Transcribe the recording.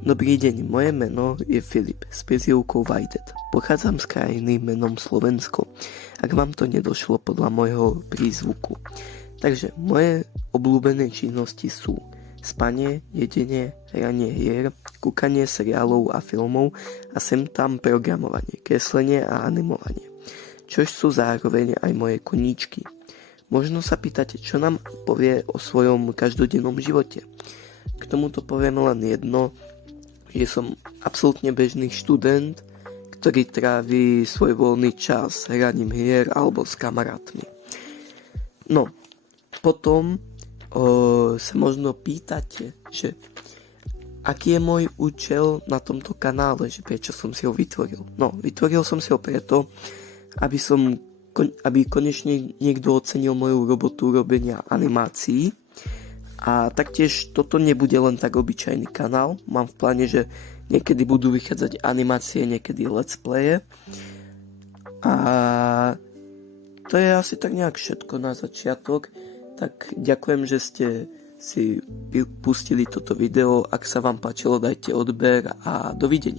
Dobrý deň, moje meno je Filip s prezývkou Vajdet. Pochádzam z krajiny menom Slovensko, ak vám to nedošlo podľa môjho prízvuku. Takže moje obľúbené činnosti sú spanie, jedenie, hranie hier, kúkanie seriálov a filmov a sem tam programovanie, kreslenie a animovanie. Čož sú zároveň aj moje koníčky. Možno sa pýtate, čo nám povie o svojom každodennom živote. K tomuto poviem len jedno, že som absolútne bežný študent, ktorý trávi svoj voľný čas hraním hier alebo s kamarátmi. No, potom sa možno pýtate, že aký je môj účel na tomto kanále, že prečo som si ho vytvoril. No, vytvoril som si ho preto, aby konečne niekto ocenil moju robotu robenia animácií. A taktiež toto nebude len tak obyčajný kanál. Mám v pláne, že niekedy budú vychádzať animácie, niekedy let's playe. A to je asi tak nejak všetko na začiatok. Tak ďakujem, že ste si pustili toto video. Ak sa vám páčilo, dajte odber a dovidenia.